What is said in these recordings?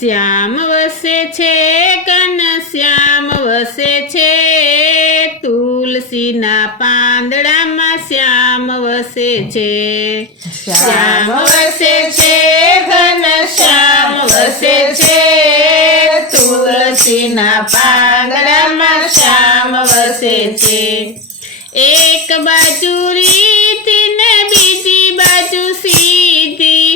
શ્યામ વસે છે ઘનશ્યામ વસે છે, તુલસીના પાંદડામાં શ્યામ વસે છે. શ્યામ વસે છે ઘનશ્યામ વસે છે, તુલસીના પાંદડામાં શ્યામ વસે છે. એક બાજુ રીતી ને બીજી બાજુ સીધી,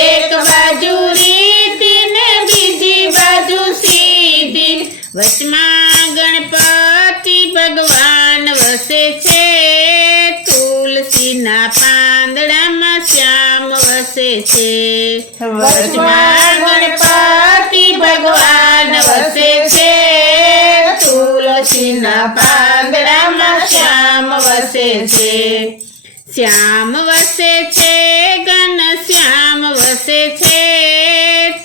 એક બાજુ રીતી ને બીજી બાજુ સીધી, વચમાં ગણપતિ ભગવાન વસે છે, તુલસીના પાંદડામાં શ્યામ વસે છે. વચમાં ગણપતિ ભગવાન વસે છે, તુલસીના પાંદડામાં શ્યામ વસે છે. શ્યામ વસે છે ઘનશ્યામ વસે છે,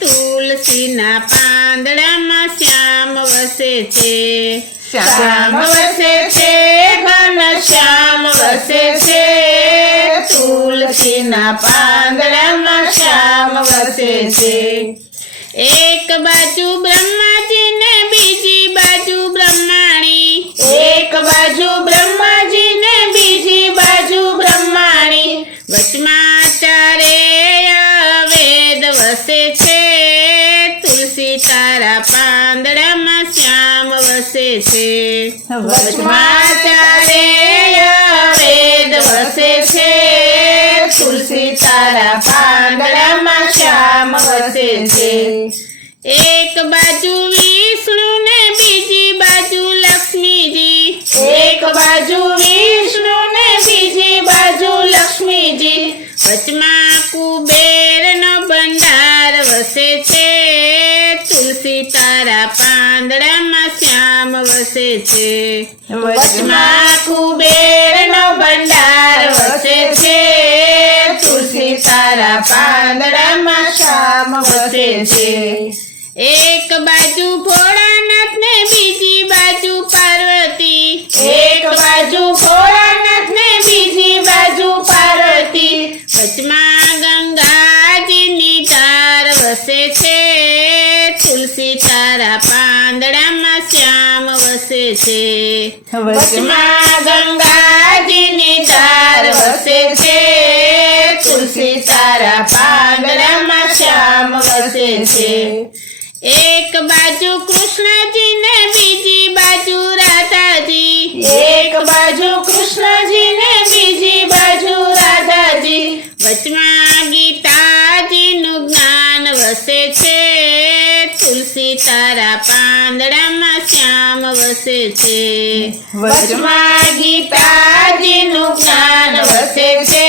તુલસીના પાંદડામાં શ્યામ વસે છે. શ્યામ વસે છે ઘનશ્યામ વસે છે, તુલસીના પાંદડામાં શ્યામ વસે છે. એક બાજુ બ્રહ્માજી ને બીજી બાજુ બ્રહ્માણી, એક બાજુ બ્રહ્માજી ને બીજી બાજુ બ્રહ્માણી, વચમાં ચારેય વેદ વસે છે, તુલસી તારા પાંદડામાં શ્યામ વસે છે. વચમાં ચારેય વેદ વસે છે, તુલસી તારા પાંદડામાં શ્યામ વસે છે. એક બાજુ વિષ્ણુ ને બીજી બાજુ લક્ષ્મીજી, એક બાજુ વિષ્ણુ ને બીજી બાજુ લક્ષ્મીજી, વચમાં કુબેરનો ભંડાર વસે છે, તુલસી તારા પાંદડામાં શ્યામ વસે છે. વચમાં કુબેરનો ભંડાર વસે છે, તુલસી તારા પાંદડામાં શ્યામ વસે છે. એક બાજુ ભોળાનાથ ને બીજી બાજુ પાર્વતી, એક બાજુ ભોળાનાથ ને બીજી બાજુ પાર્વતી, વચમાં ગંગાજીની ધાર વસે છે, તુલસી તારા પાંદડામાં શ્યામ વસે છે. વચમાં ગંગાજીની ધાર વસે છે, તુલસી તારા પાંદડામાં શ્યામ વસે છે. એક બાજુ કૃષ્ણજી ને બીજી બાજુ રાધાજી, એક બાજુ કૃષ્ણજી ને બીજી બાજુ રાધાજી, વચમાં ગીતાજીનું જ્ઞાન વસે છે, તુલસી તારા પાંદડામાં શ્યામ વસે છે. વચમાં ગીતાજીનું જ્ઞાન વસે છે,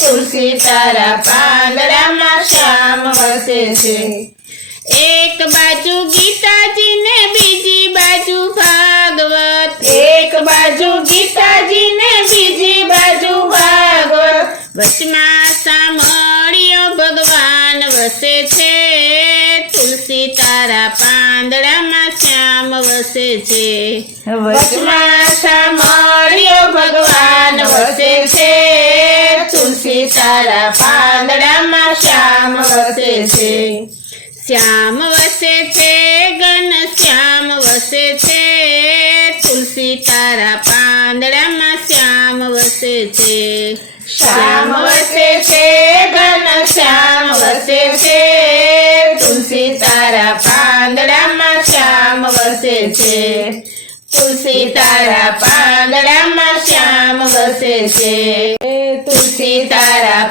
તુલસી તારા પાંદડામાં શ્યામ વસે છે. એક બાજુ ગીતાજી ને બીજી બાજુ ભાગવત, એક બાજુ ગીતાજી ને બીજી બાજુ ભાગવત, વચમાં સામળિયો ભગવાન વસે છે, તુલસી તારા પાંદડામાં શ્યામ વસે છે. વચમાં સામળિયો ભગવાન વસે છે, તુલસી તારા પાંદડામાં શ્યામ વસે છે. શ્યામ વસે છે ઘનશ્યામ વસે છે, તુલસી તારા પાંદડામાં શ્યામ વસે છે. શ્યામ વસે છે ઘનશ્યામ વસે છે, તુલસી તારા પાંદડામાં શ્યામ વસે છે. તુલસી તારા પાંદડામાં શ્યામ વસે છે, તુલસી તારા